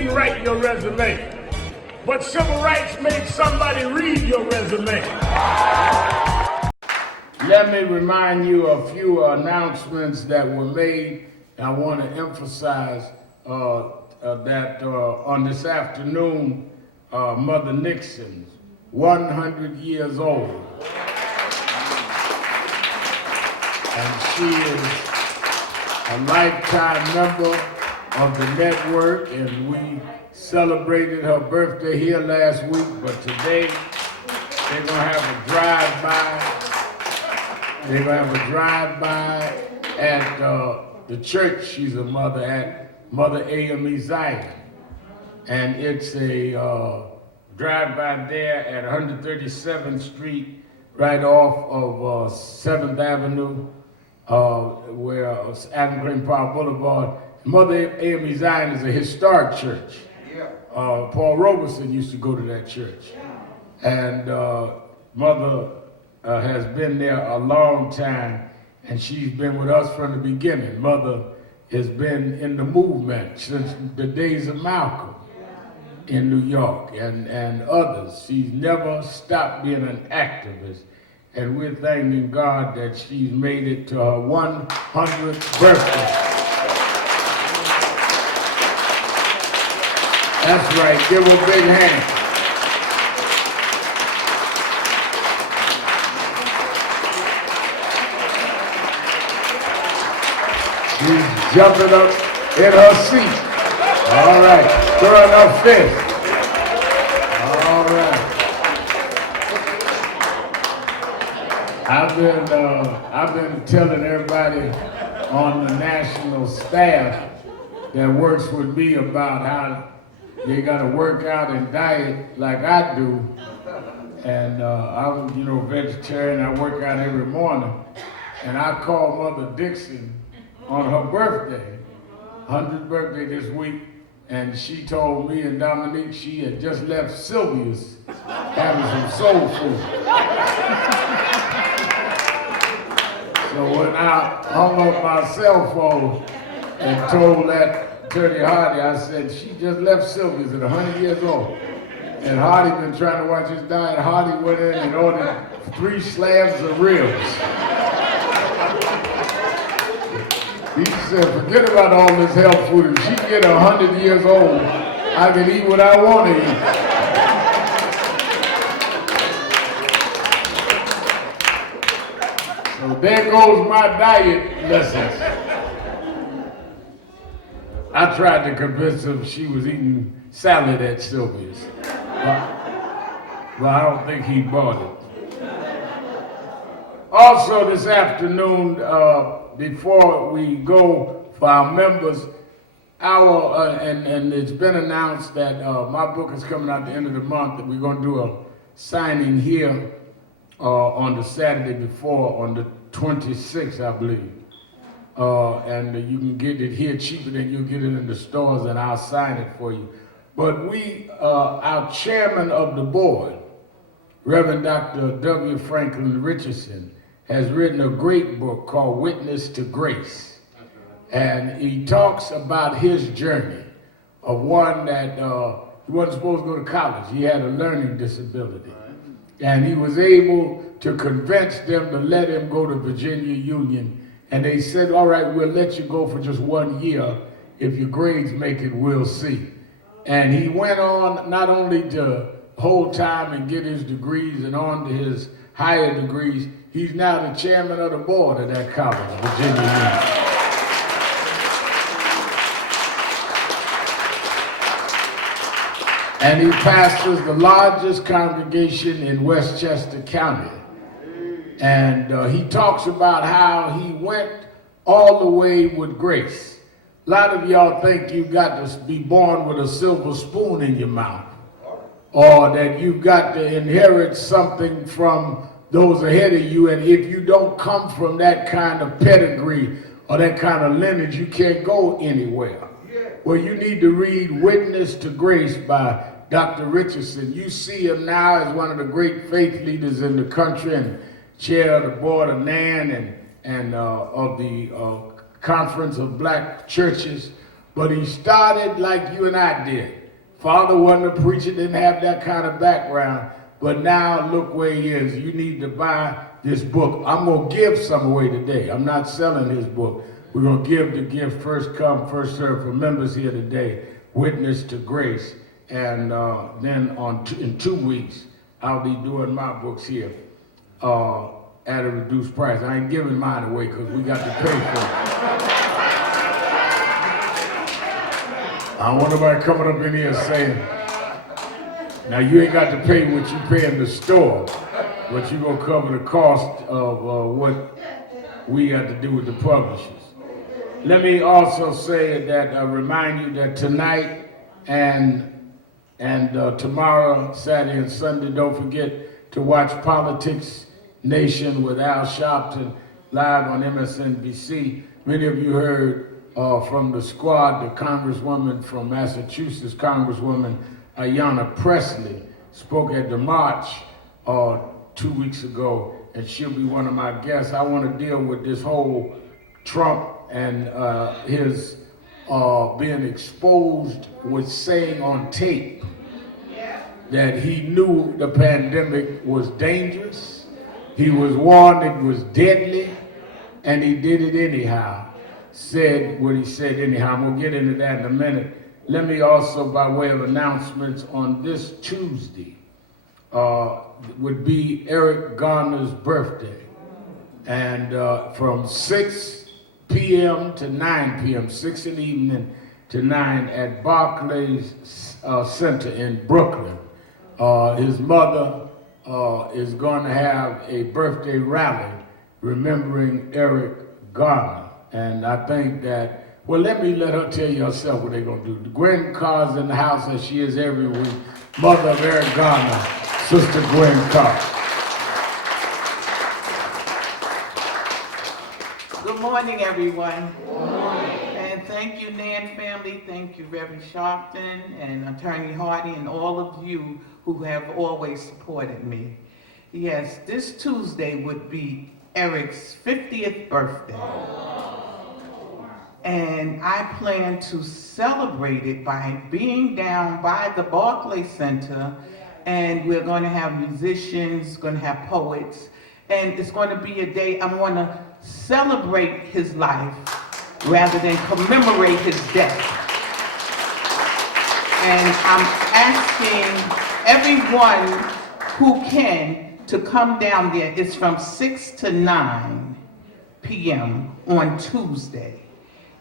didn't write your resume, but civil rights made somebody read your resume. Let me remind you of a few announcements that were made. I want to emphasize that on this afternoon, Mother Nixon, 100 years old. And she is a lifetime member of the network, and we celebrated her birthday here last week, but today they're gonna have a drive-by. They're gonna have a drive-by at the church she's a mother at, Mother AME Zion. And it's a drive-by there at 137th Street, right off of 7th Avenue, where Adam Green Park Boulevard. Mother AME Zion is a historic church. Paul Robeson used to go to that church. And Mother has been there a long time, and she's been with us from the beginning. Mother has been in the movement since the days of Malcolm in New York and others. She's never stopped being an activist, and we're thanking God that she's made it to her 100th birthday. That's right, give her a big hand. She's jumping up in her seat. All right, throwing her fist. All right. I've been telling everybody on the national staff that works with me about how they got to work out and diet like I do. And I'm, vegetarian. I work out every morning. And I called Mother Dixon on her birthday, 100th birthday this week, and she told me and Dominique she had just left Sylvia's having some soul food. So when I hung up my cell phone and told that Attorney Hardy, I said, she just left Sylvia's at 100 years old. And Hardy been trying to watch his diet. Hardy went in and ordered 3 slabs of ribs. He said, forget about all this health food. If she get 100 years old, I can eat what I want to eat. So there goes my diet lessons. I tried to convince her she was eating salad at Sylvia's. But I don't think he bought it. Also this afternoon, before we go for our members, and it's been announced that my book is coming out at the end of the month, that we're going to do a signing here on the Saturday before, on the 26th, I believe. And you can get it here cheaper than you'll get it in the stores, and I'll sign it for you. But our chairman of the board, Reverend Dr. W. Franklin Richardson, has written a great book called Witness to Grace. And he talks about his journey of one that he wasn't supposed to go to college. He had a learning disability. And he was able to convince them to let him go to Virginia Union. And they said, all right, we'll let you go for just 1 year. If your grades make it, we'll see. And he went on not only to hold time and get his degrees and on to his higher degrees, he's now the chairman of the board of that college, Virginia Union. And he pastors the largest congregation in Westchester County. And he talks about how he went all the way with grace. A lot of y'all think you've got to be born with a silver spoon in your mouth, or that you've got to inherit something from those ahead of you, and if you don't come from that kind of pedigree or that kind of lineage, you can't go anywhere. Well, you need to read Witness to Grace by Dr. Richardson. You see him now as one of the great faith leaders in the country and chair of the board of NAN and of the Conference of Black Churches. But he started like you and I did. Father wasn't a preacher, didn't have that kind of background, but now look where he is. You need to buy this book. I'm going to give some away today. I'm not selling his book. We're going to give the gift first come, first serve for members here today, Witness to Grace. And then in 2 weeks, I'll be doing my books here at a reduced price. I ain't giving mine away because we got to pay for it. I don't want nobody coming up in here saying, now you ain't got to pay what you pay in the store, but you're going to cover the cost of what we got to do with the publishers. Let me also say that I remind you that tonight and tomorrow, Saturday and Sunday, don't forget to watch Politics Nation with Al Sharpton live on MSNBC. Many of you heard from the squad, the Congresswoman from Massachusetts, Congresswoman Ayanna Pressley, spoke at the march 2 weeks ago, and she'll be one of my guests. I want to deal with this whole Trump and his being exposed with saying on tape that he knew the pandemic was dangerous, he was warned it was deadly, and he did it anyhow. Said what he said anyhow. I'm going to get into that in a minute. Let me also, by way of announcements, on this Tuesday would be Eric Garner's birthday. And from 6 p.m. to 9 p.m., 6 in the evening to 9 at Barclays Center in Brooklyn. His mother is going to have a birthday rally remembering Eric Garner. And I think that, well, let her tell you herself what they're going to do. Gwen Carr's in the house as she is every week. Mother of Eric Garner, Sister Gwen Carr. Good morning, everyone. Good morning. And thank you, Nan family. Thank you, Reverend Sharpton and Attorney Hardy and all of you who have always supported me. Yes, this Tuesday would be Eric's 50th birthday. And I plan to celebrate it by being down by the Barclays Center, and we're going to have musicians, going to have poets, and it's going to be a day I want to celebrate his life rather than commemorate his death. And I'm asking everyone who can to come down there. It's from 6 to 9 p.m. on Tuesday.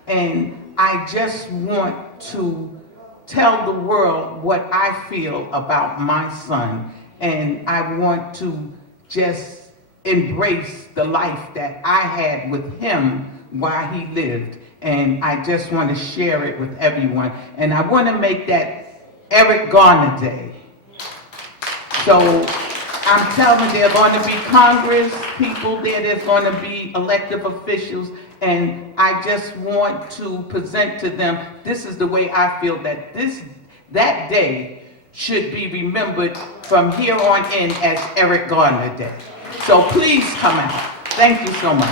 And I just want to tell the world what I feel about my son. And I want to just embrace the life that I had with him while he lived. And I just want to share it with everyone. And I want to make that Eric Garner Day. So I'm telling you, there are going to be Congress people there, there's going to be elected officials, and I just want to present to them, this is the way I feel that that day should be remembered from here on in as Eric Garner Day. So please come out. Thank you so much.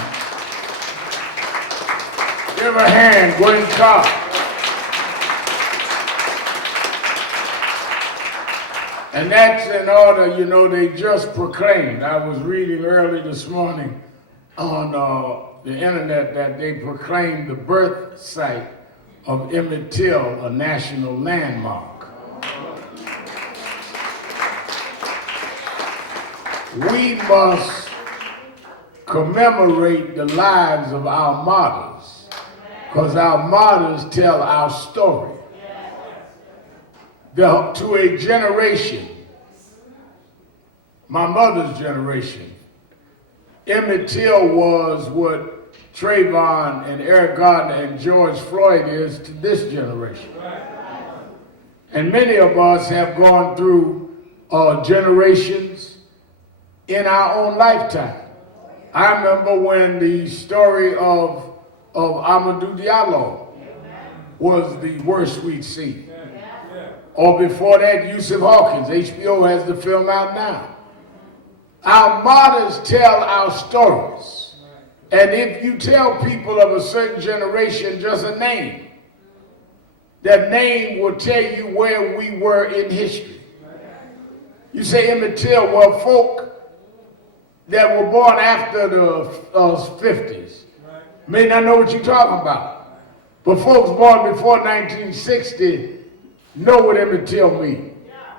Give a hand, Gwen Carr. And that's in order, you know, they just proclaimed. I was reading early this morning on the internet that they proclaimed the birth site of Emmett Till a national landmark. We must commemorate the lives of our martyrs, because our martyrs tell our story. To a generation, my mother's generation, Emmett Till was what Trayvon and Eric Garner and George Floyd is to this generation. And many of us have gone through generations in our own lifetime. I remember when the story of Amadou Diallo was the worst we'd seen. Or before that, Yusuf Hawkins. HBO has the film out now. Our martyrs tell our stories. And if you tell people of a certain generation just a name, That name will tell you where we were in history. You say Emmett Till, well, folk that were born after the 50s may not know what you're talking about. But folks born before 1960 know what Emmett Till means.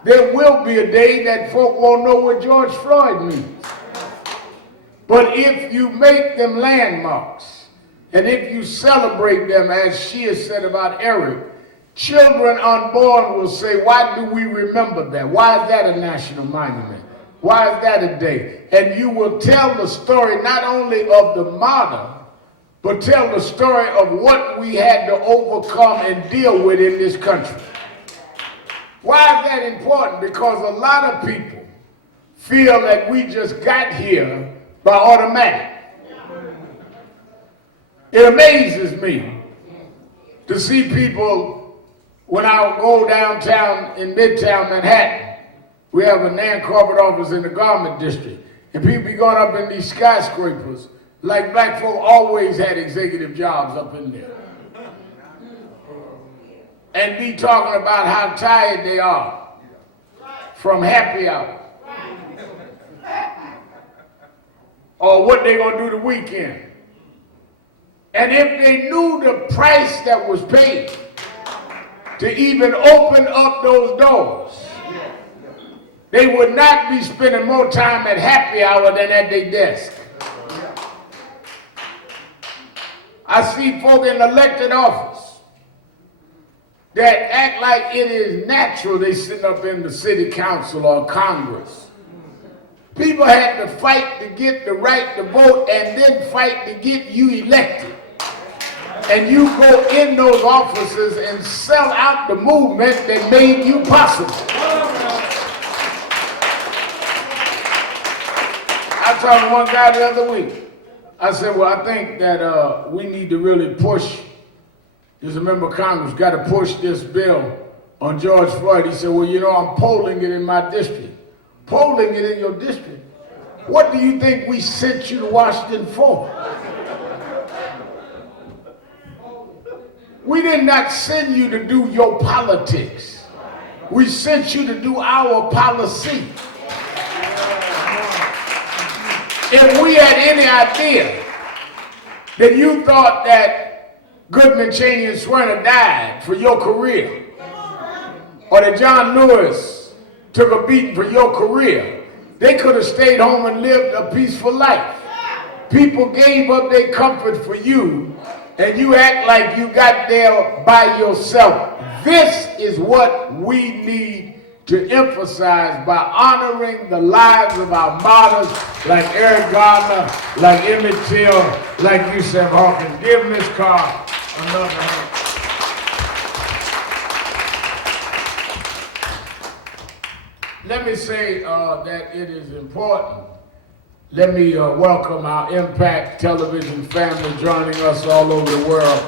There will be a day that folk won't know what George Floyd means. But if you make them landmarks, and if you celebrate them, as she has said about Eric, children unborn will say, why do we remember that? Why is that a national monument? Why is that a day? And you will tell the story not only of the martyr, but tell the story of what we had to overcome and deal with in this country. Why is that important? Because a lot of people feel that we just got here by automatic. It amazes me to see people, when I go downtown in Midtown Manhattan, we have a Nan corporate office in the garment district, and people be going up in these skyscrapers like black folk always had executive jobs up in there. And be talking about how tired they are from happy hour. Or what they gonna do the weekend. And if they knew the price that was paid to even open up those doors, they would not be spending more time at happy hour than at their desk. I see folk in elected office that act like it is natural they sit up in the city council or Congress. People had to fight to get the right to vote and then fight to get you elected. And you go in those offices and sell out the movement that made you possible. I talked to one guy the other week. I said, well, I think that we need to really push, just a member of Congress, got to push this bill on George Floyd. He said, well, you know, I'm polling it in my district. Polling it in your district? What do you think we sent you to Washington for? We did not send you to do your politics. We sent you to do our policy. If we had any idea that you thought that Goodman, Cheney, and Swerner died for your career, or that John Lewis took a beating for your career, they could have stayed home and lived a peaceful life. People gave up their comfort for you, and you act like you got there by yourself. This is what we need to emphasize by honoring the lives of our martyrs like Eric Gardner, like Emmett Till, like Yusef Hawkins. Give Miss Carr another hand. Let me say that it is important. Let me welcome our Impact Television family joining us all over the world.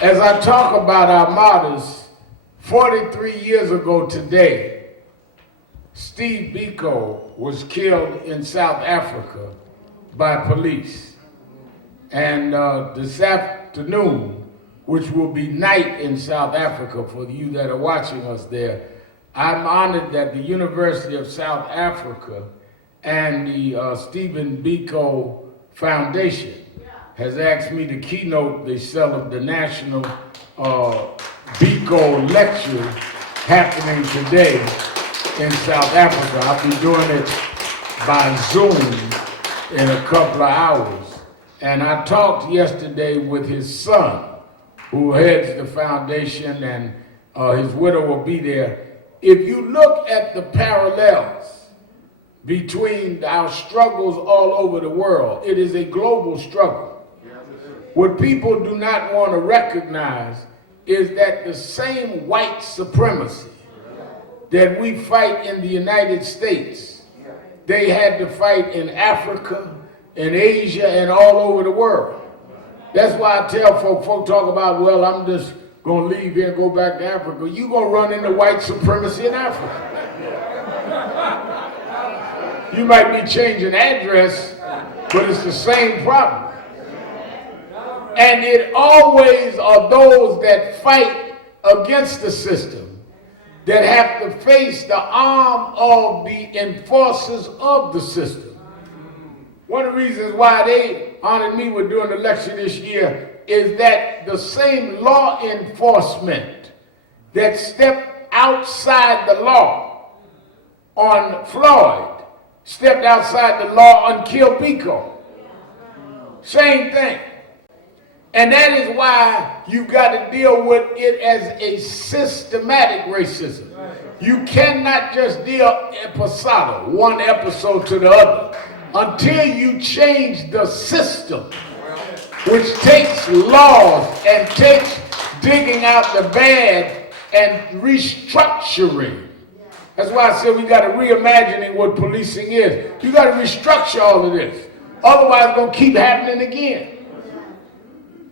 As I talk about our martyrs, 43 years ago today, Steve Biko was killed in South Africa by police. And this afternoon, which will be night in South Africa for you that are watching us there, I'm honored that the University of South Africa and the Stephen Biko Foundation has asked me to keynote the National Biko lecture happening today in South Africa. I'll be doing it by Zoom in a couple of hours. And I talked yesterday with his son, who heads the foundation, and his widow will be there. If you look at the parallels between our struggles all over the world, it is a global struggle. What people do not want to recognize is that the same white supremacy that we fight in the United States, they had to fight in Africa, in Asia, and all over the world. That's why I tell folk talk about, well, I'm just going to leave here and go back to Africa. You're going to run into white supremacy in Africa. You might be changing address, but it's the same problem. And it always are those that fight against the system that have to face the arm of the enforcers of the system. One of the reasons why they honored me with doing the lecture this year is that the same law enforcement that stepped outside the law on Floyd stepped outside the law on Kill Biko. Same thing. And that is why you've got to deal with it as a systematic racism. You cannot just deal episodic, one episode to the other, until you change the system, which takes laws and takes digging out the bad and restructuring. That's why I said we got to reimagining what policing is. You got to restructure all of this. Otherwise, it's going to keep happening again.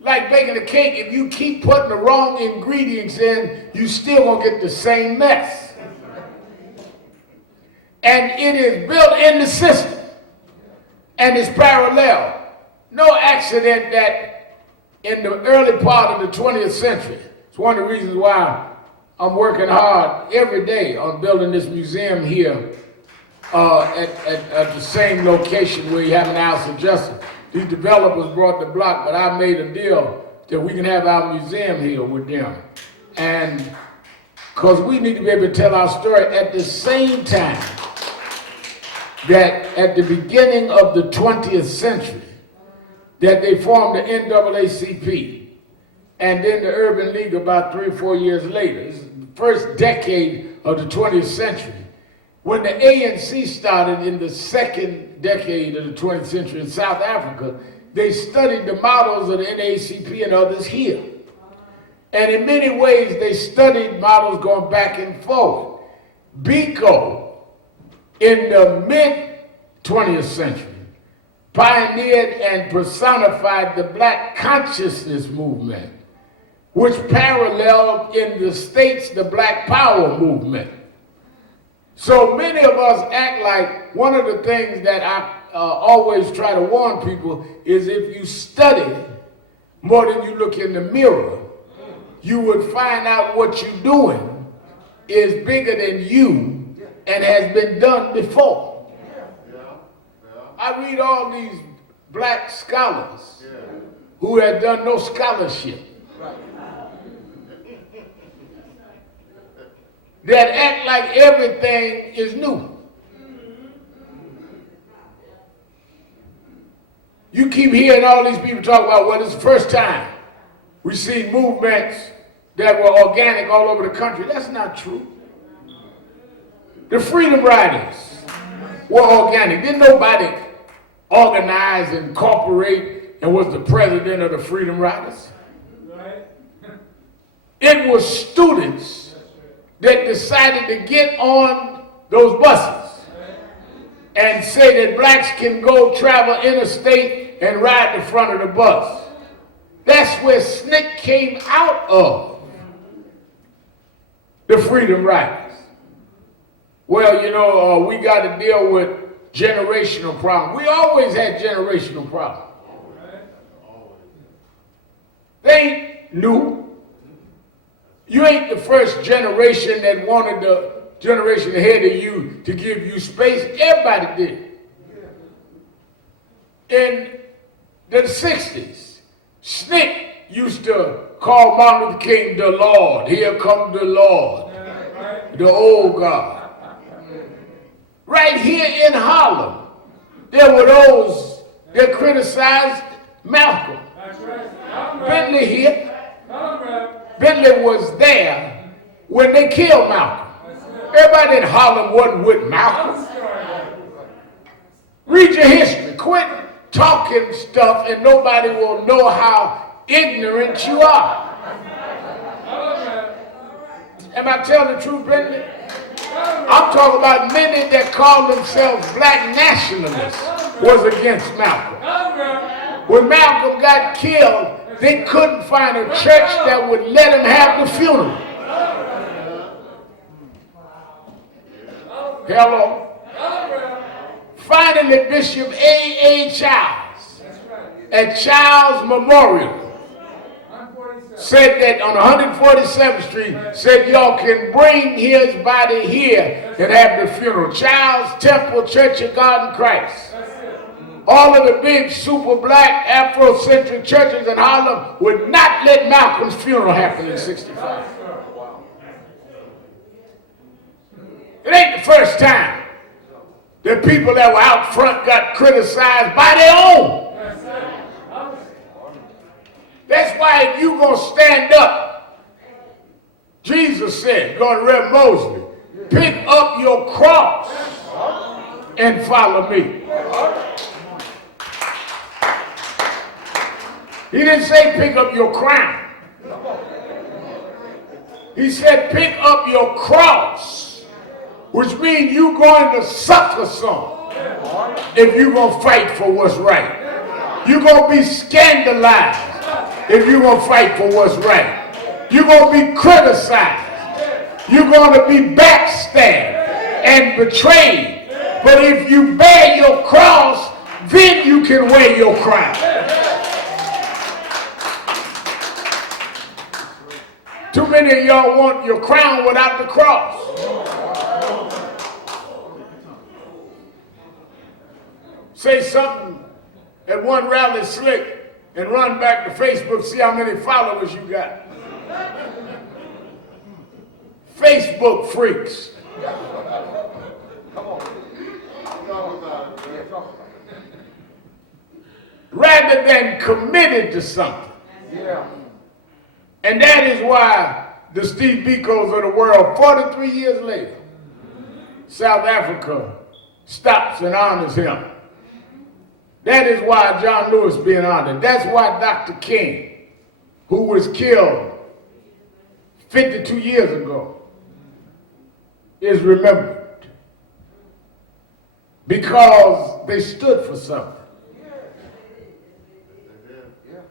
Like baking a cake, if you keep putting the wrong ingredients in, you still going to get the same mess. And it is built in the system. And it's parallel. No accident that in the early part of the 20th century, it's one of the reasons why I'm working hard every day on building this museum here at the same location where you have an House of Justice. These developers brought the block, but I made a deal that we can have our museum here with them. And because we need to be able to tell our story at the same time that at the beginning of the 20th century, that they formed the NAACP, and then the Urban League about 3 or 4 years later. This is the first decade of the 20th century. When the ANC started in the second decade of the 20th century in South Africa, they studied the models of the NAACP and others here. And in many ways, they studied models going back and forward. Biko, in the mid-20th century, pioneered and personified the Black consciousness movement, which paralleled in the States the Black Power movement. So many of us act like one of the things that I always try to warn people is if you study more than you look in the mirror, you would find out what you're doing is bigger than you and has been done before. I read all these black scholars who had done no scholarship, that act like everything is new. You keep hearing all these people talk about, well, it's the first time we see movements that were organic all over the country. That's not true. The Freedom Riders were organic. Didn't nobody organize, incorporate, and was the president of the Freedom Riders? It was students that decided to get on those buses and say that blacks can go travel interstate and ride the front of the bus. That's where SNCC came out of, the Freedom Riders. Well, you know, we got to deal with generational problems. We always had generational problems. They ain't new. You ain't the first generation that wanted the generation ahead of you to give you space. Everybody did. In the 60s, SNCC used to call Martin Luther King the Lord. Here comes the Lord, the old God. Right here in Harlem, there were those that criticized Malcolm. Bentley here. Bentley was there when they killed Malcolm. Everybody in Harlem wasn't with Malcolm. Read your history. Quit talking stuff and nobody will know how ignorant you are. Am I telling the truth, Bentley? I'm talking about many that call themselves black nationalists was against Malcolm. When Malcolm got killed, they couldn't find a church that would let him have the funeral. Hello. Finally, Bishop A.A. Childs at Childs Memorial said that on 147th Street, said y'all can bring his body here and have the funeral. Child's Temple Church of God in Christ. All of the big super black Afrocentric churches in Harlem would not let Malcolm's funeral happen in 65. It ain't the first time that people that were out front got criticized by their own. That's why if you gonna stand up, Jesus said, going to Rev Mosley, pick up your cross and follow me. He didn't say pick up your crown. He said pick up your cross, which means you're going to suffer some if you're going to fight for what's right. You're going to be scandalized if you're going to fight for what's right. You're going to be criticized. You're going to be backstabbed and betrayed. But if you bear your cross, then you can wear your crown. Too many of y'all want your crown without the cross. Say something at one rally slick and run back to Facebook, see how many followers you got. Facebook freaks. Rather than committed to something. And that is why the Steve Bikos of the world, 43 years later, South Africa stops and honors him. That is why John Lewis being honored. That's why Dr. King, who was killed 52 years ago, is remembered. Because they stood for something.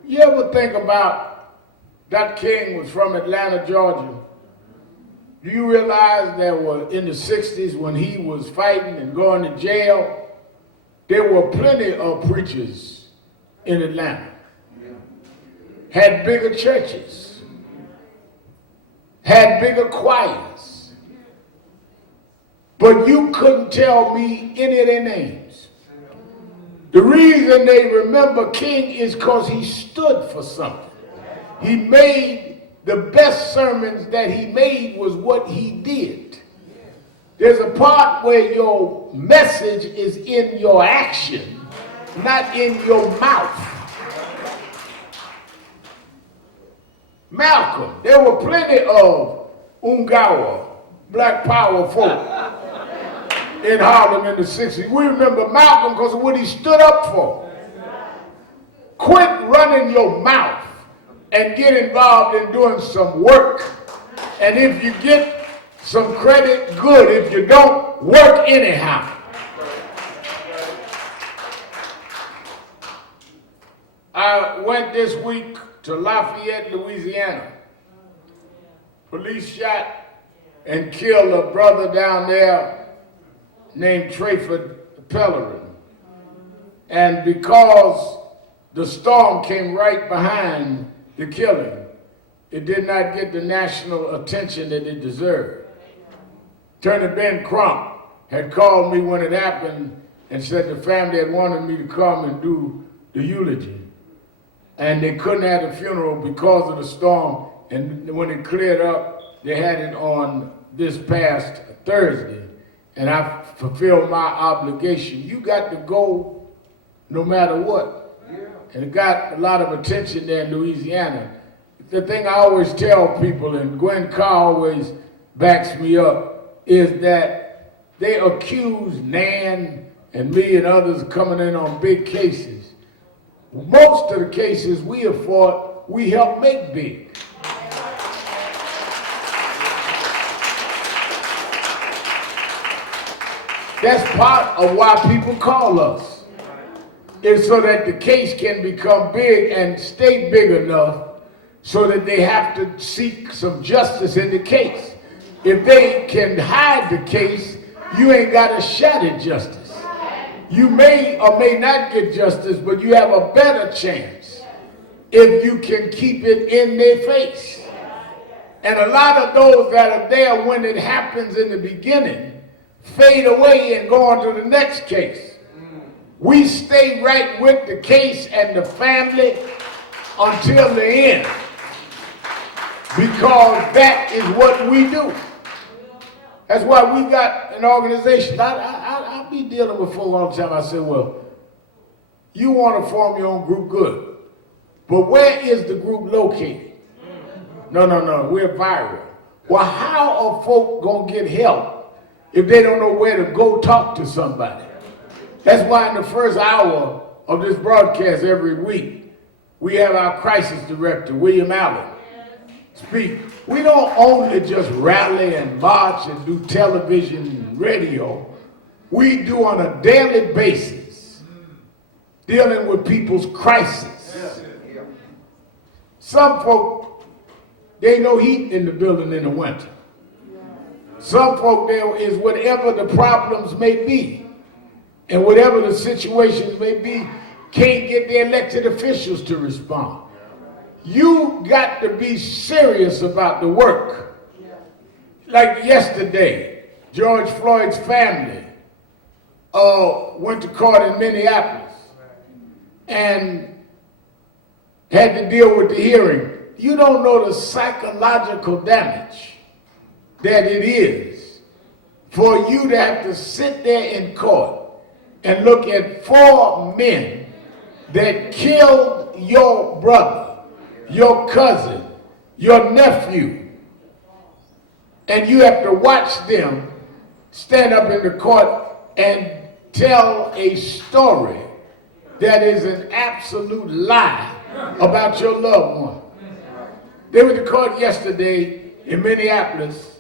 You ever think about Dr. King was from Atlanta, Georgia? Do you realize that in the 60s when he was fighting and going to jail, there were plenty of preachers in Atlanta, had bigger churches, had bigger choirs, but you couldn't tell me any of their names. The reason they remember King is because he stood for something. He made the best sermons that he made was what he did. There's a part where your message is in your action, not in your mouth. Malcolm, there were plenty of Ungawa, Black Power folk in Harlem in the 60s. We remember Malcolm because of what he stood up for. Quit running your mouth and get involved in doing some work. And if you get some credit, good. If you don't, work anyhow. I went this week to Lafayette, Louisiana. Police shot and killed a brother down there named Trayford Pellerin. And because the storm came right behind the killing, it did not get the national attention that it deserved. Attorney Ben Crump had called me when it happened and said the family had wanted me to come and do the eulogy. And they couldn't have the funeral because of the storm. And when it cleared up, they had it on this past Thursday. And I fulfilled my obligation. You got to go no matter what. And it got a lot of attention there in Louisiana. The thing I always tell people, and Gwen Carr always backs me up, is that they accuse Nan and me and others coming in on big cases. Most of the cases we have fought, we helped make big. That's part of why people call us. It's so that the case can become big and stay big enough so that they have to seek some justice in the case. If they can hide the case, you ain't got a shot at justice. You may or may not get justice, but you have a better chance if you can keep it in their face. And a lot of those that are there when it happens in the beginning fade away and go on to the next case. We stay right with the case and the family until the end, because that is what we do. That's why we got an organization. I be dealing with folks all the time. I say, well, you want to form your own group, good. But where is the group located? No, we're viral. Well, how are folk going to get help if they don't know where to go talk to somebody? That's why in the first hour of this broadcast every week, we have our crisis director, William Allen, speak. We don't only just rally and march and do television and radio. We do on a daily basis, dealing with people's crisis. Some folk, there ain't no heat in the building in the winter. Some folk, there is whatever the problems may be, and whatever the situations may be, can't get the elected officials to respond. You got to be serious about the work. Like yesterday, George Floyd's family went to court in Minneapolis and had to deal with the hearing. You don't know the psychological damage that it is for you to have to sit there in court and look at 4 men that killed your brother, your cousin, your nephew, and you have to watch them stand up in the court and tell a story that is an absolute lie about your loved one. They went to court yesterday in Minneapolis,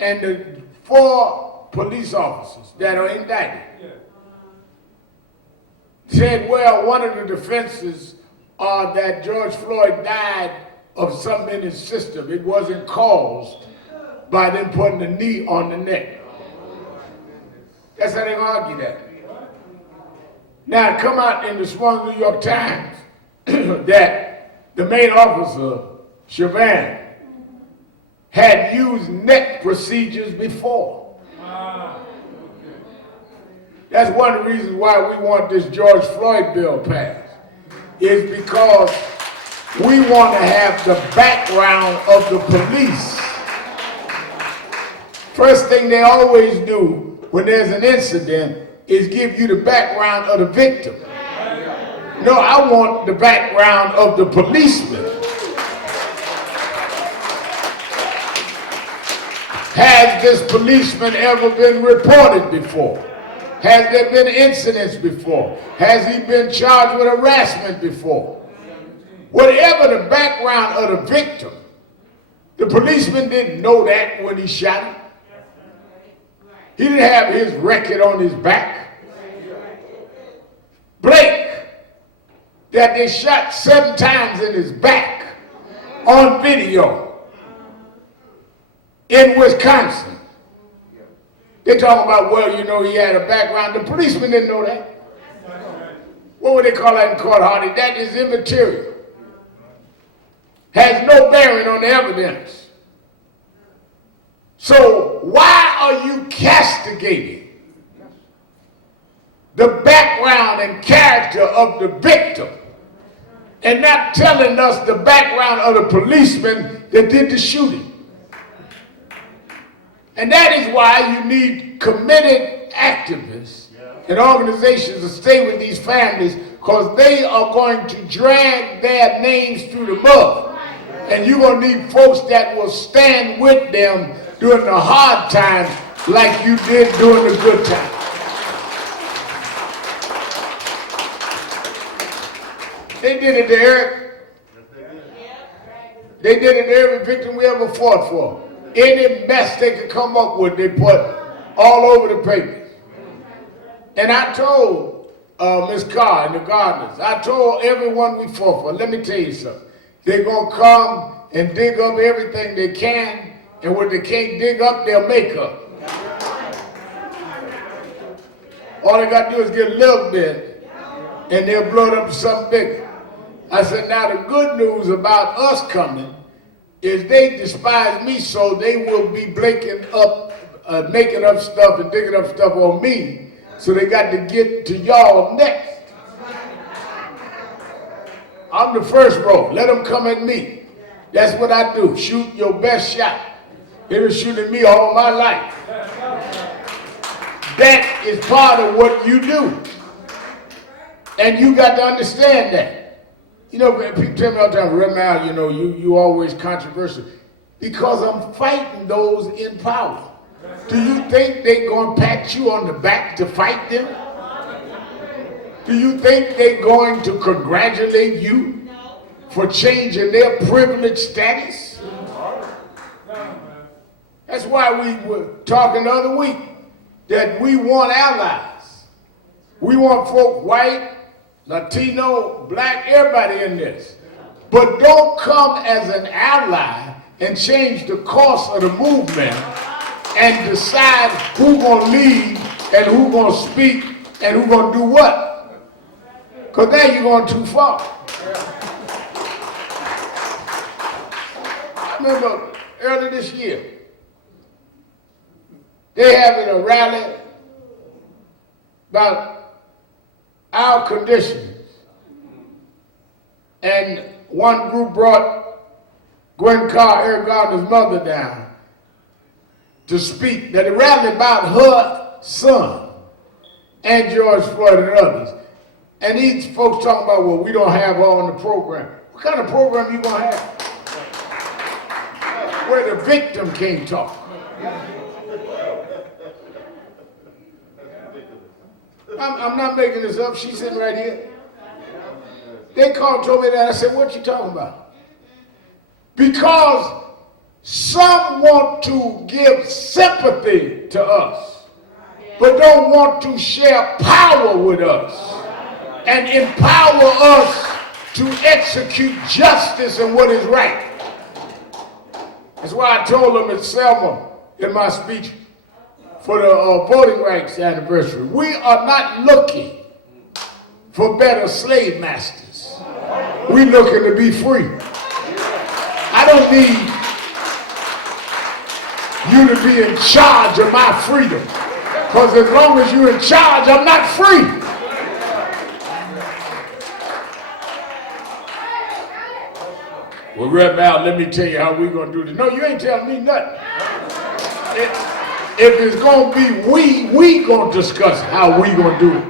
and the 4 police officers that are indicted said, well, one of the defenses are that George Floyd died of something in his system. It wasn't caused by them putting the knee on the neck. That's how they argue that. Now, it come out in the small New York Times that the main officer, Chauvin, had used neck procedures before. That's one of the reasons why we want this George Floyd bill passed, is because we want to have the background of the police. First thing they always do when there's an incident is give you the background of the victim. No, I want the background of the policeman. Has this policeman ever been reported before? Has there been incidents before? Has he been charged with harassment before? Whatever the background of the victim, the policeman didn't know that when he shot him. He didn't have his record on his back. Blake, that they shot 7 times in his back on video in Wisconsin. They talking about, well, you know, he had a background. The policeman didn't know that. What would they call that in court, Hardy? That is immaterial. Has no bearing on the evidence. So why are you castigating the background and character of the victim and not telling us the background of the policeman that did the shooting? And that is why you need committed activists and organizations to stay with these families, because they are going to drag their names through the mud. And you're going to need folks that will stand with them during the hard times like you did during the good times. They did it to Eric. They did it to every victim we ever fought for. Any mess they could come up with, they put all over the papers. And I told Ms. Carr and the gardeners, I told everyone we fought for, let me tell you something. They're going to come and dig up everything they can, and what they can't dig up, they'll make up. All they got to do is get a little bit, and they'll blow it up to something bigger. I said, now the good news about us coming is they despise me, so they will be making up stuff and digging up stuff on me, so they got to get to y'all next. I'm the first row. Let them come at me. That's what I do. Shoot your best shot. They been shooting me all my life. That is part of what you do. And you got to understand that. You know, people tell me all the time, Reverend Al, you know, you always controversial. Because I'm fighting those in power. Do you think they're going to pat you on the back to fight them? Do you think they're going to congratulate you for changing their privileged status? That's why we were talking the other week that we want allies. We want folk, white, Latino, black, everybody in this. But don't come as an ally and change the course of the movement and decide who's going to lead and who's going to speak and who's going to do what. Because now you're going too far. I remember early this year, they having a rally about our conditions. And one group brought Gwen Carr, Eric Gardner's mother, down to speak. That the rally about her son and George Floyd and others. And these folks talking about, well, we don't have her on the program. What kind of program you gonna have? Where the victim can't talk. I'm not making this up. She's sitting right here. They called and told me that. I said, what you talking about? Because some want to give sympathy to us, but don't want to share power with us and empower us to execute justice and what is right. That's why I told them at Selma in my speech for the voting rights anniversary, we are not looking for better slave masters. We're looking to be free. I don't need you to be in charge of my freedom, because as long as you're in charge, I'm not free. Well, Rev Al, let me tell you how we're going to do this. No, you ain't telling me nothing. If it's going to be we going to discuss how we going to do it.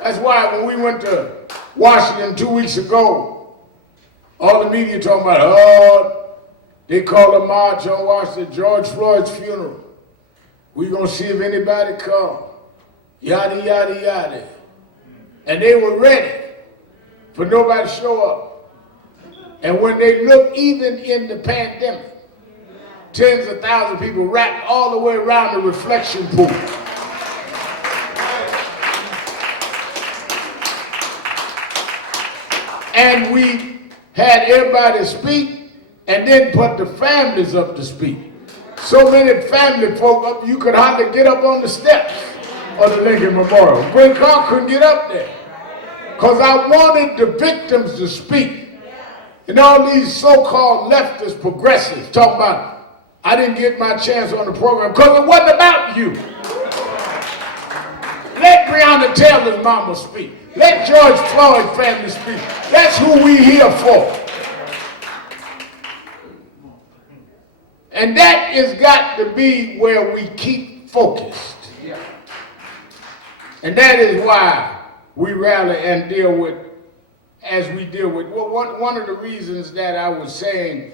That's why when we went to Washington 2 weeks ago, all the media talking about, oh, they called a march on Washington, George Floyd's funeral. We going to see if anybody come. Yada, yada, yada. And they were ready for nobody to show up. And when they look, even in the pandemic, tens of thousands of people wrapped all the way around the reflection pool. And we had everybody speak and then put the families up to speak. So many family folk up, you could hardly get up on the steps of the Lincoln Memorial. Gwen Carr couldn't get up there because I wanted the victims to speak. And all these so-called leftist progressives talking about, I didn't get my chance on the program because it wasn't about you. Let Breonna Taylor's mama speak. Let George Floyd family speak. That's who we here for. And that has got to be where we keep focused. And that is why we rally and deal with, as we deal with. Well, one of the reasons that I was saying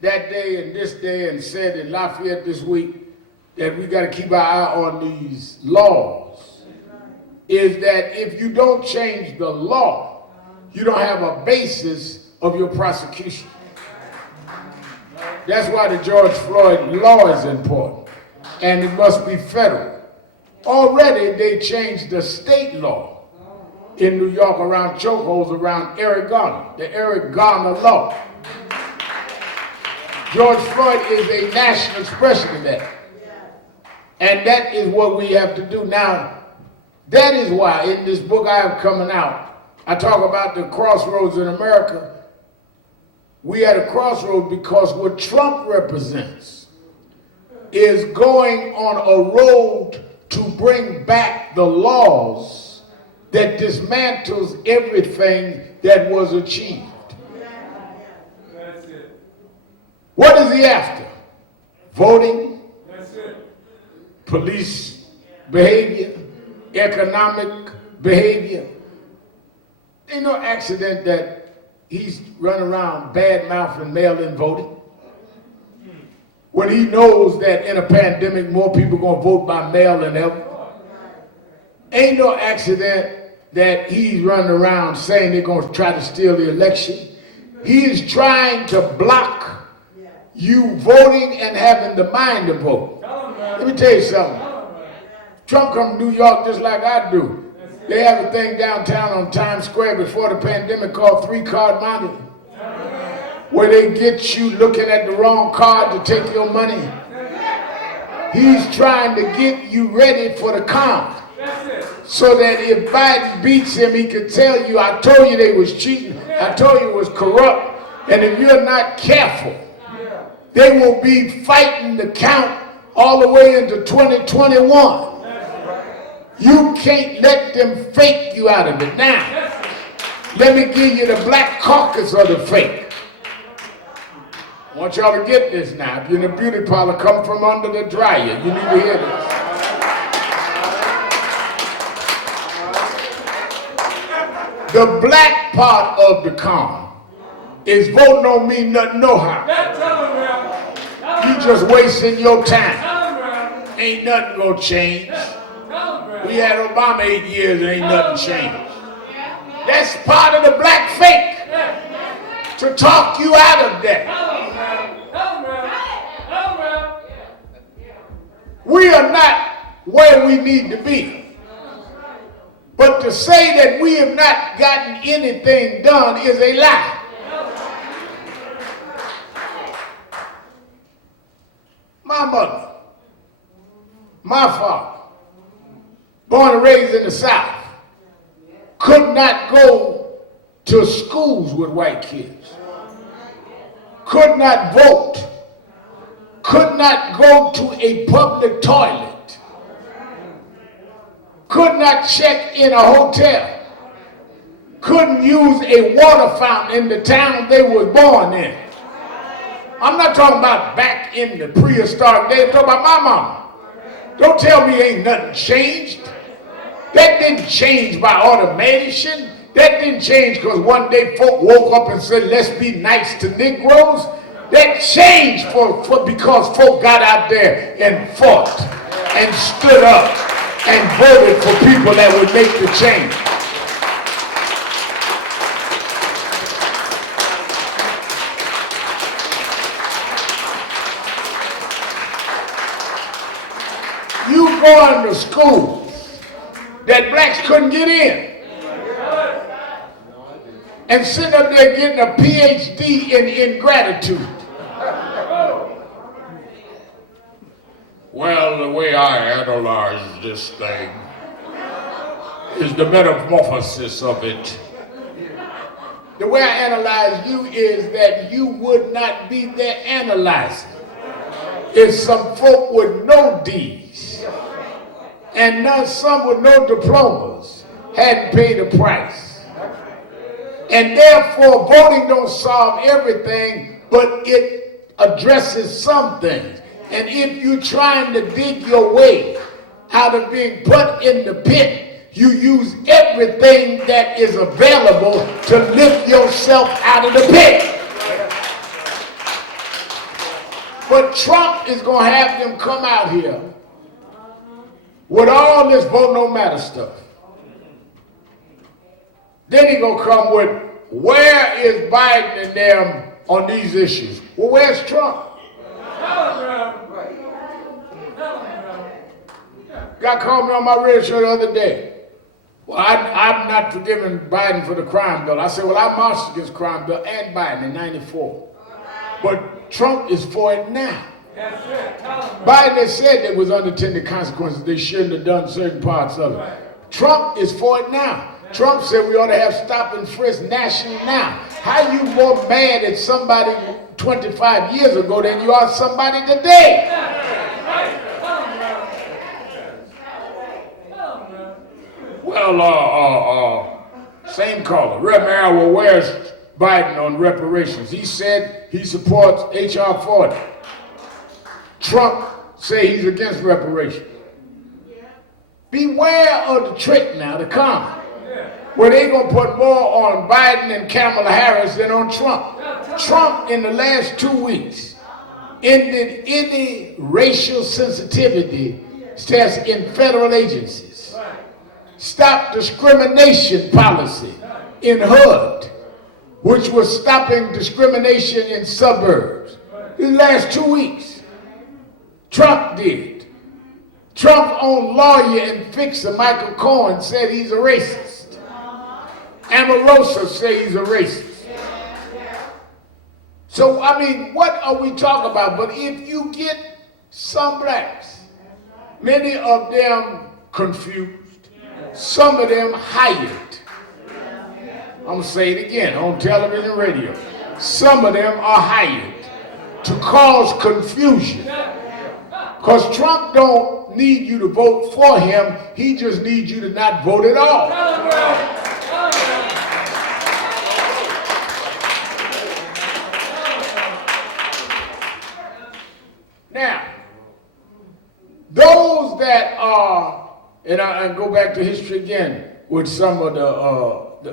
that day and this day and said in Lafayette this week that we got to keep our eye on these laws is that if you don't change the law, you don't have a basis of your prosecution. That's why the George Floyd law is important, and it must be federal. Already they changed the state law in New York around chokeholds around Eric Garner, the Eric Garner law. George Floyd is a national expression of that. And that is what we have to do. Now, that is why in this book I have coming out, I talk about the crossroads in America. We at a crossroads because what Trump represents is going on a road to bring back the laws that dismantles everything that was achieved. That's it. What is he after? Voting, That's it. police behavior, economic behavior. Ain't no accident that he's running around bad-mouthing mail-in voting when he knows that in a pandemic more people gonna vote by mail than ever. Ain't no accident that he's running around saying they're gonna try to steal the election. He is trying to block you voting and having the mind to vote. Let me tell you something. Trump come to New York just like I do. They have a thing downtown on Times Square before the pandemic called 3-card money, where they get you looking at the wrong card to take your money. He's trying to get you ready for the count, so that if Biden beats him, he can tell you, I told you they was cheating, I told you it was corrupt, and if you're not careful, they will be fighting the count all the way into 2021. You can't let them fake you out of it. Now, let me give you the black caucus of the fake. I want y'all to get this now. If you're in a beauty parlor, come from under the dryer. You need to hear this. The black part of the con is voting on me nothing no how. You just wasting your time. Ain't nothing gonna change. We had Obama 8 years and ain't nothing changed. That's part of the black fake, to talk you out of that. We are not where we need to be. But to say that we have not gotten anything done is a lie. My mother, my father, born and raised in the South, could not go to schools with white kids, could not vote, could not go to a public toilet, could not check in a hotel, couldn't use a water fountain in the town they were born in. I'm not talking about back in the prehistoric days, I'm talking about my mama. Don't tell me ain't nothing changed. That didn't change by automation. That didn't change because one day folk woke up and said, let's be nice to Negroes. That changed because folk got out there and fought and stood up and voted for people that would make the change. You going to school that blacks couldn't get in, and sitting up there getting a PhD in ingratitude. Well, the way I analyze this thing is the metamorphosis of it. The way I analyze you is that you would not be there analyzing if some folk with no D's and some with no diplomas hadn't paid a price. And therefore, voting don't solve everything, but it addresses some things. And if you're trying to dig your way out of being put in the pit, you use everything that is available to lift yourself out of the pit. But Trump is going to have them come out here with all this vote no matter stuff. Then he going to come with, where is Biden and them on these issues? Well, where's Trump? Guy called me on my radio show the other day. Well, I'm not forgiving Biden for the crime bill. I said, well, I marched against the crime bill and Biden in '94. But Trump is for it now. Biden has said there was unintended consequences. They shouldn't have done certain parts of it. Trump is for it now. Trump said we ought to have stop and frisk national now. How you more mad at somebody 25 years ago than you are somebody today? Well, same caller. Rep. Merrill, where's Biden on reparations? He said he supports H.R. 40. Trump say he's against reparations. Beware of the trick now to come, where they're going to put more on Biden and Kamala Harris than on Trump. Trump, in the last 2 weeks, ended any racial sensitivity tests in federal agencies. Stopped discrimination policy in HUD, which was stopping discrimination in suburbs. In the last 2 weeks, Trump did. Trump's own lawyer and fixer, Michael Cohen, said he's a racist. Omarosa say he's a racist. So, I mean, what are we talking about? But if you get some blacks, many of them confused, some of them hired. I'm going to say it again on television and radio. Some of them are hired to cause confusion. Because Trump don't need you to vote for him. He just needs you to not vote at all. Now, those that are, and I go back to history again with some of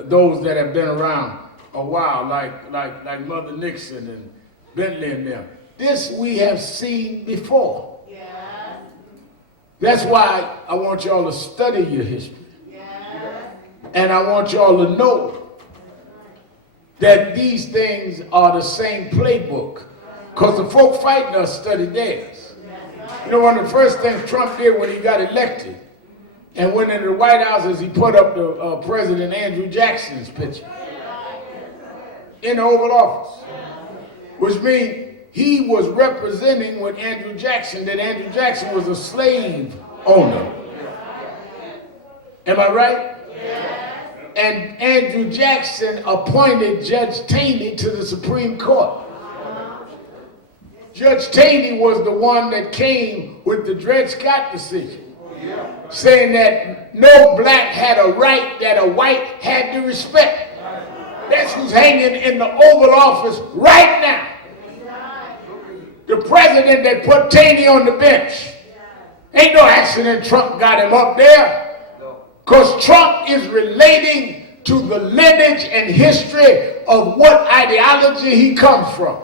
those that have been around a while, like Mother Nixon and Bentley and them. This we have seen before. That's why I want y'all to study your history. And I want y'all to know that these things are the same playbook. Because the folk fighting us studied theirs. You know, one of the first things Trump did when he got elected and went into the White House is he put up the President Andrew Jackson's picture in the Oval Office. Which means he was representing with Andrew Jackson that Andrew Jackson was a slave owner. Am I right? Yes. And Andrew Jackson appointed Judge Taney to the Supreme Court. Judge Taney was the one that came with the Dred Scott decision, saying that no black had a right that a white had to respect. That's who's hanging in the Oval Office right now. The president that put Taney on the bench. Ain't no accident Trump got him up there. Because Trump is relating to the lineage and history of what ideology he comes from.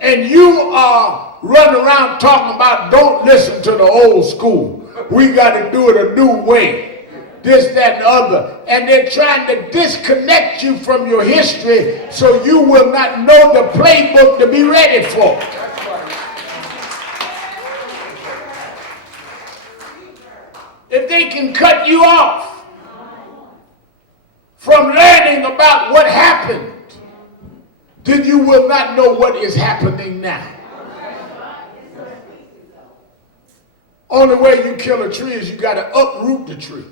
And you are running around talking about don't listen to the old school. We got to do it a new way. This, that, and the other. And they're trying to disconnect you from your history so you will not know the playbook to be ready for. If they can cut you off from learning about what happened, then you will not know what is happening now. Only way you kill a tree is you got to uproot the tree.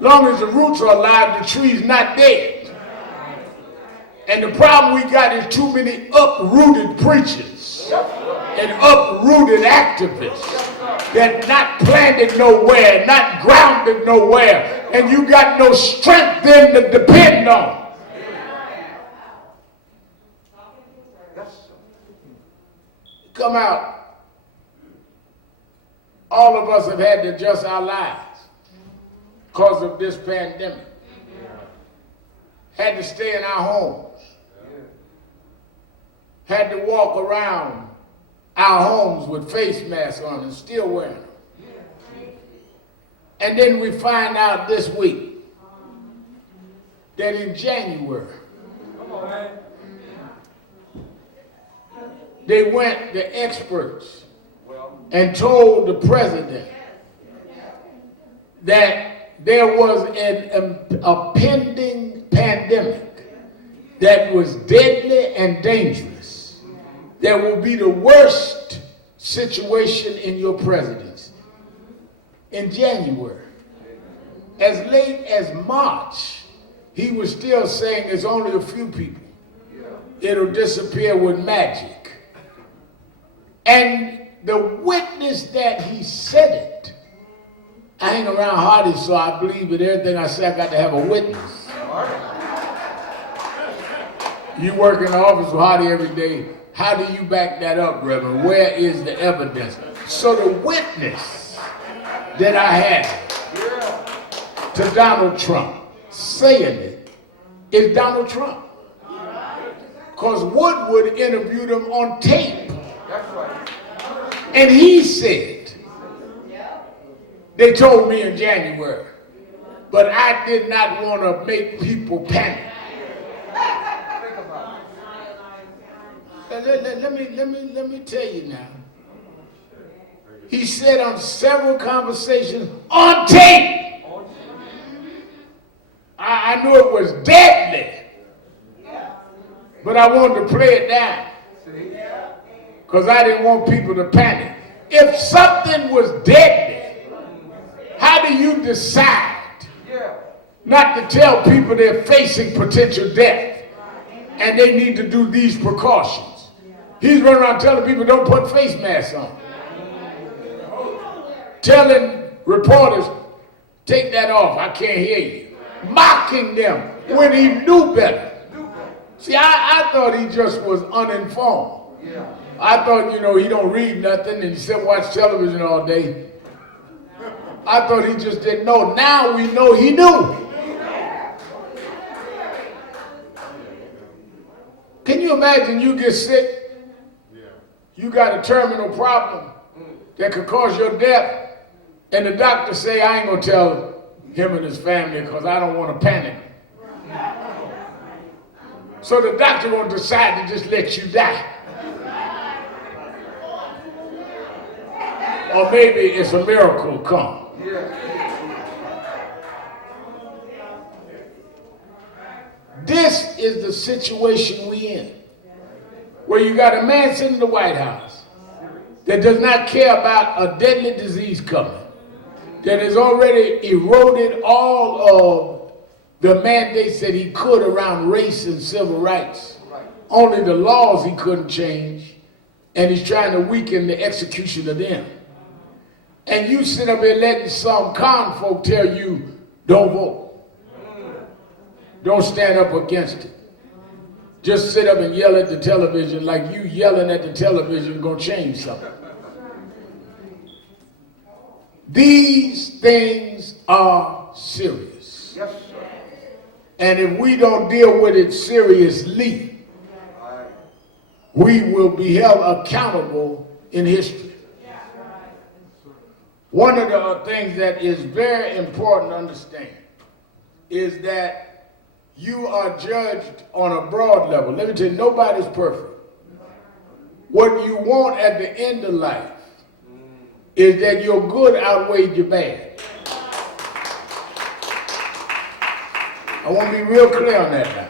Long as the roots are alive, the tree's not dead. And the problem we got is too many uprooted preachers and uprooted activists that not planted nowhere, not grounded nowhere, and you got no strength then to depend on. Come out. All of us have had to adjust our lives because of this pandemic. Had to stay in our homes. Had to walk around our homes with face masks on and still wearing them. And then we find out this week that in January, they went, the experts, and told the president that there was a pending pandemic that was deadly and dangerous, that will be the worst situation in your presidency. In January. as late as March, he was still saying it's only a few people. It'll disappear with magic. And the witness that he said it, I hang around Hardy, so I believe that everything I say I got to have a witness. You work in the office with Hardy every day. How do you back that up, Reverend? Where is the evidence? So the witness that I had to Donald Trump saying it is Donald Trump. Because Woodward interviewed him on tape. And he said, they told me in January, but I did not want to make people panic. Let me tell you now. He said on several conversations on tape, I knew it was deadly, but I wanted to play it down because I didn't want people to panic. If something was deadly, how do you decide not to tell people they're facing potential death and they need to do these precautions? He's running around telling people don't put face masks on. Telling reporters, take that off, I can't hear you. Mocking them when he knew better. See, I thought he just was uninformed. I thought, he don't read nothing and he sit watch television all day. I thought he just didn't know. Now we know he knew. Can you imagine you get sick? You got a terminal problem that could cause your death, and the doctor say, I ain't gonna tell him and his family because I don't want to panic. So the doctor gonna decide to just let you die. Or maybe it's a miracle come. This is the situation we in, where you got a man sitting in the White House that does not care about a deadly disease coming, that has already eroded all of the mandates that he could around race and civil rights. Only the laws he couldn't change, and he's trying to weaken the execution of them. And you sit up here letting some con folk tell you, don't vote. Don't stand up against it. Just sit up and yell at the television like you yelling at the television gonna change something. These things are serious. Yes, sir. And if we don't deal with it seriously, we will be held accountable in history. One of the things that is very important to understand is that you are judged on a broad level. Let me tell you, nobody's perfect. What you want at the end of life is that your good outweighed your bad. I want to be real clear on that now.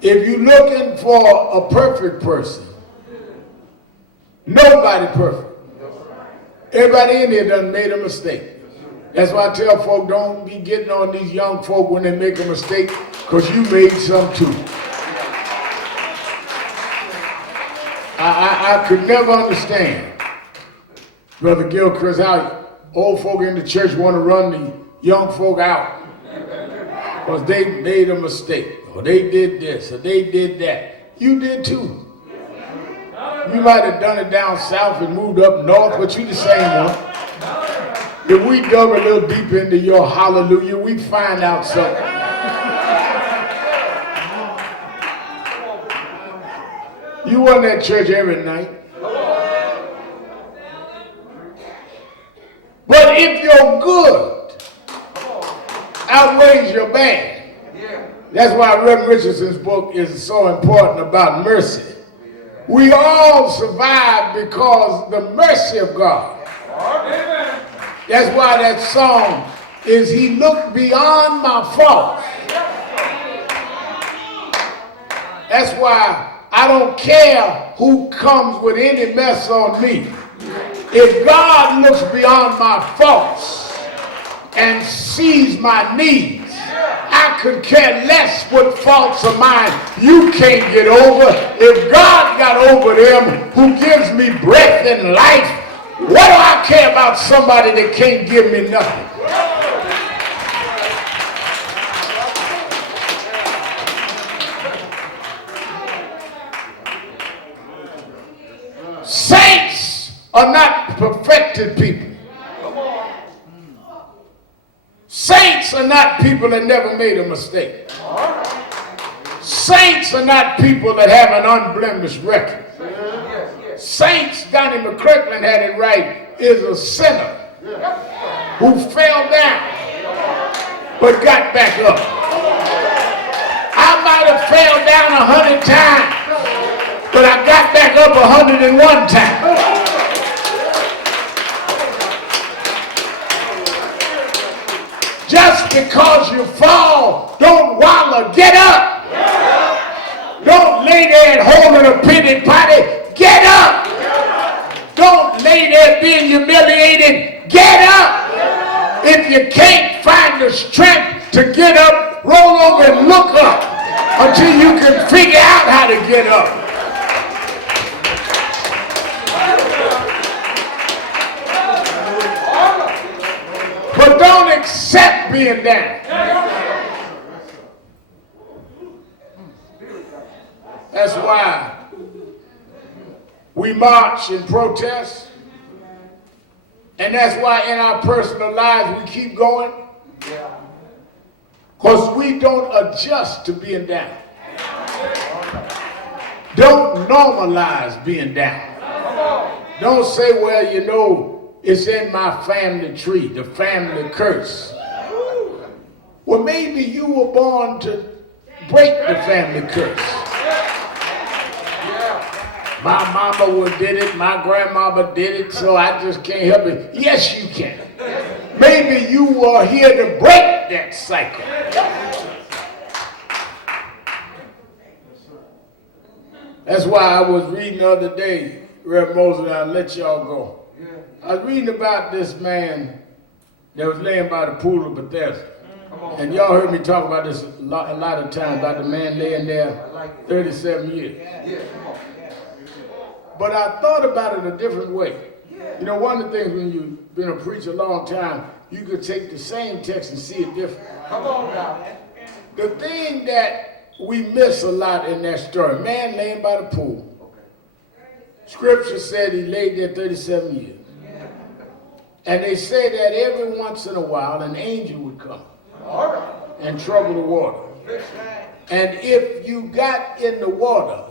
If you're looking for a perfect person, nobody perfect. Everybody in here done made a mistake. That's why I tell folk, don't be getting on these young folk when they make a mistake, because you made some too. I could never understand, Brother Gilchrist, how old folk in the church want to run the young folk out because they made a mistake, or they did this, or they did that. You did too. You might have done it down south and moved up north, but you the same one. If we dug a little deep into your hallelujah, we find out something. You wasn't at church every night. But if your good outweighs your bad, that's why Reverend Richardson's book is so important about mercy. We all survive because the mercy of God. That's why that song is He looked beyond my faults. That's why I don't care who comes with any mess on me. If God looks beyond my faults, and sees my needs. I could care less what faults of mine you can't get over. If God got over them who gives me breath and life, what do I care about somebody that can't give me nothing? Saints are not perfected people. Saints are not people that never made a mistake. Saints are not people that have an unblemished record. Saints, Donnie McClurkin had it right, is a sinner who fell down but got back up. I might have fell down 100 times, but I got back up 101 times. Just because you fall, don't wallow, get up. Don't lay there and holding a pity party, get up. Don't lay there being humiliated, get up. If you can't find the strength to get up, roll over and look up until you can figure out how to get up. But don't accept being down. That's why we march and protest. And that's why in our personal lives we keep going. Because we don't adjust to being down. Don't normalize being down. Don't say, well, you know, it's in my family tree, the family curse. Well, maybe you were born to break the family curse. My mama did it, my grandmama did it, so I just can't help it. Yes, you can. Maybe you are here to break that cycle. That's why I was reading the other day, Reverend Moses, I'll let y'all go. I was reading about this man that was laying by the pool of Bethesda. And y'all heard me talk about this a lot of times, about the man laying there 37 years. But I thought about it a different way. You know, one of the things when you've been a preacher a long time, you could take the same text and see it different. Come on now. The thing that we miss a lot in that story, man laying by the pool. Scripture said he laid there 37 years. And they say that every once in a while an angel would come and trouble the water. And if you got in the water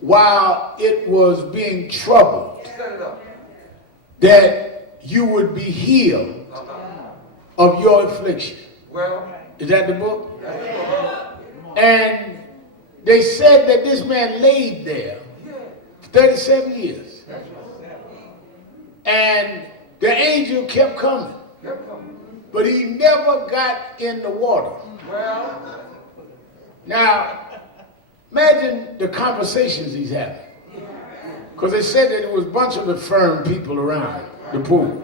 while it was being troubled, that you would be healed of your affliction. Is that the book? And they said that this man laid there 37 years. And the angel kept coming. But he never got in the water. Now, imagine the conversations he's having. Because they said that there was a bunch of infirm people around the pool.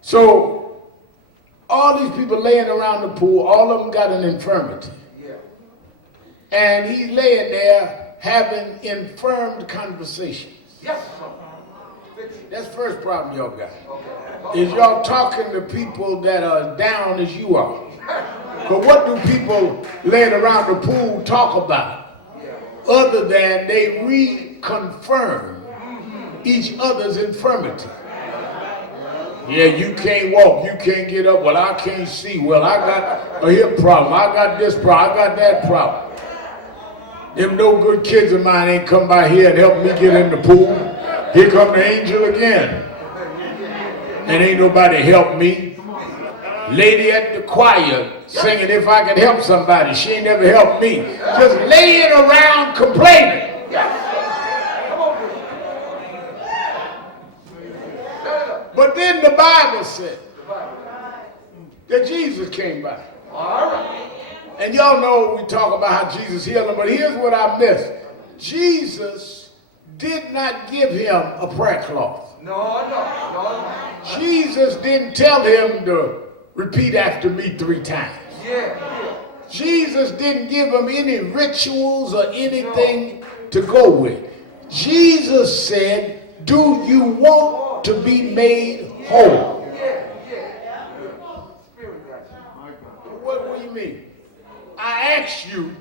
So, all these people laying around the pool, all of them got an infirmity. And he's laying there having infirmed conversations. That's the first problem y'all got. Is y'all talking to people that are down as you are. But what do people laying around the pool talk about? Other than they reconfirm each other's infirmity. Yeah, you can't walk, you can't get up, well, I can't see, well, I got a hip problem, I got this problem, I got that problem. Them no good kids of mine ain't come by here and help me get in the pool. Here come the angel again. And ain't nobody help me. Lady at the choir singing if I could help somebody. She ain't never helped me. Just laying around complaining. But then the Bible said that Jesus came by. And y'all know we talk about how Jesus healed them, but here's what I missed. Jesus did not give him a prayer cloth. No. Jesus didn't tell him to repeat after me 3 times. Yeah. Jesus didn't give him any rituals or anything to go with. Jesus said, do you want to be made whole? What do you mean? I asked you,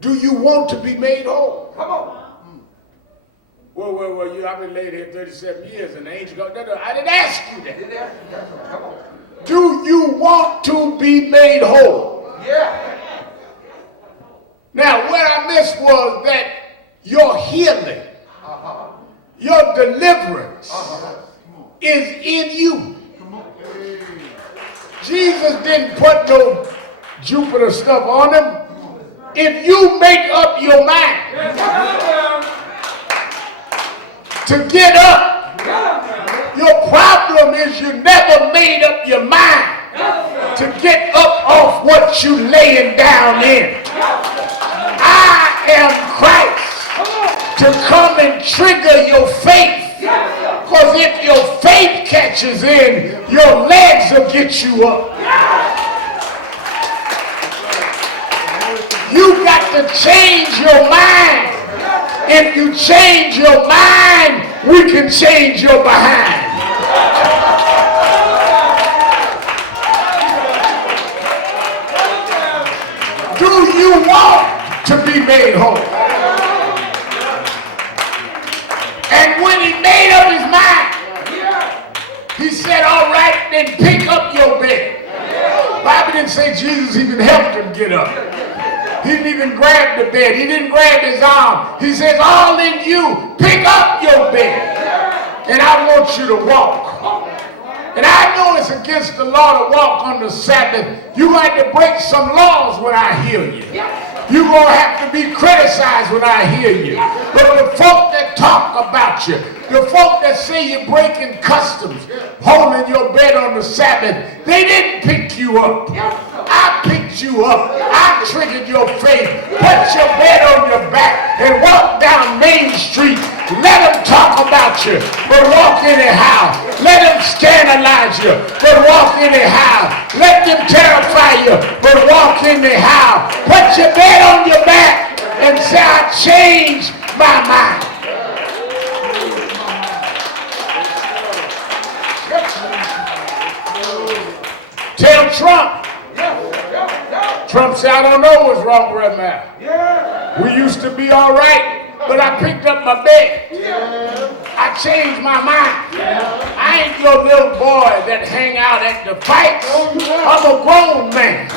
do you want to be made whole? Come on. Well, I've been laid here 37 years and the angel goes, no, I didn't ask you that. Come on. Do you want to be made whole? Yeah. Now, what I missed was that your healing, your deliverance is in you. Jesus didn't put no Jupiter stuff on him. If you make up your mind to get up, your problem is you never made up your mind to get up off what you laying down in. I am Christ to come and trigger your faith. Because if your faith catches in, your legs will get you up. You got to change your mind. If you change your mind, we can change your behind. Do you want to be made whole? And when he made up his mind, he said, all right, then pick up your bed. The Bible didn't say Jesus even helped him get up. He didn't even grab the bed. He didn't grab his arm. He says, all in you, pick up your bed. And I want you to walk. And I know it's against the law to walk on the Sabbath. You're going to have to break some laws when I heal you. You're going to have to be criticized when I hear you. But the folk that talk about you, the folk that say you're breaking customs, holding your bed on the Sabbath, they didn't pick you up. I picked you up. I triggered your faith. Put your bed on your back and walk down Main Street. Let them talk about you, but walk anyhow. Let them scandalize you, but walk anyhow. Let them terrify you, but walk anyhow. Put your bed on your back and say, I changed my mind. Tell Trump. Trump said, I don't know what's wrong with that. We used to be all right, but I picked up my bed. I changed my mind. I ain't your little boy that hang out at the fights. I'm a grown man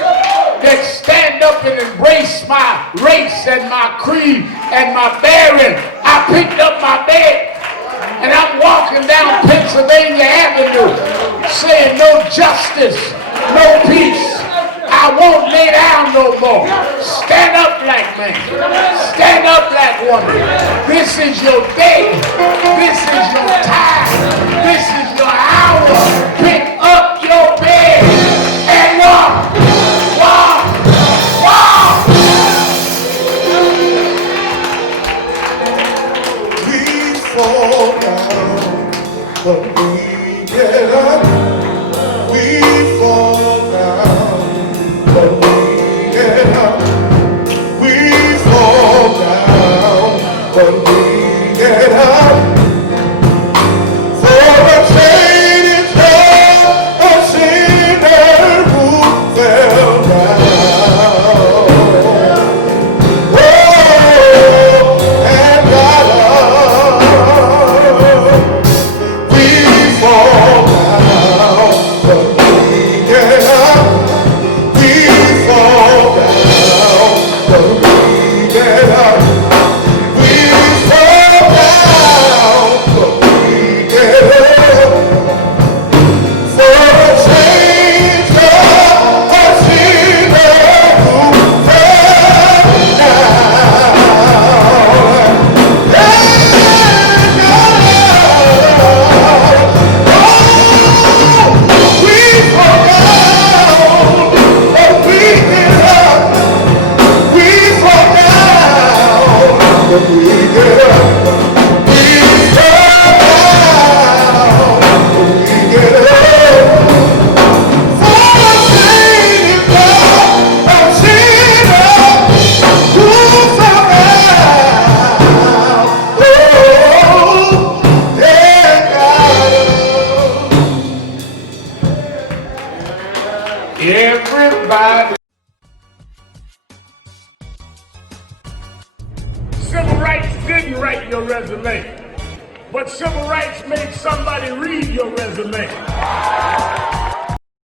that stand up and embrace my race and my creed and my bearing. I picked up my bed and I'm walking down Pennsylvania Avenue saying no justice, no peace. I won't lay down no more. Stand up like man. Stand up like woman. This is your day. This is your time. This is your hour. Pick up your bed and walk. Walk. Walk. We fall down, but we get up. We fall down, but we get up. We fall down, but we get up. Everybody. Civil rights didn't write your resume, but civil rights made somebody read your resume.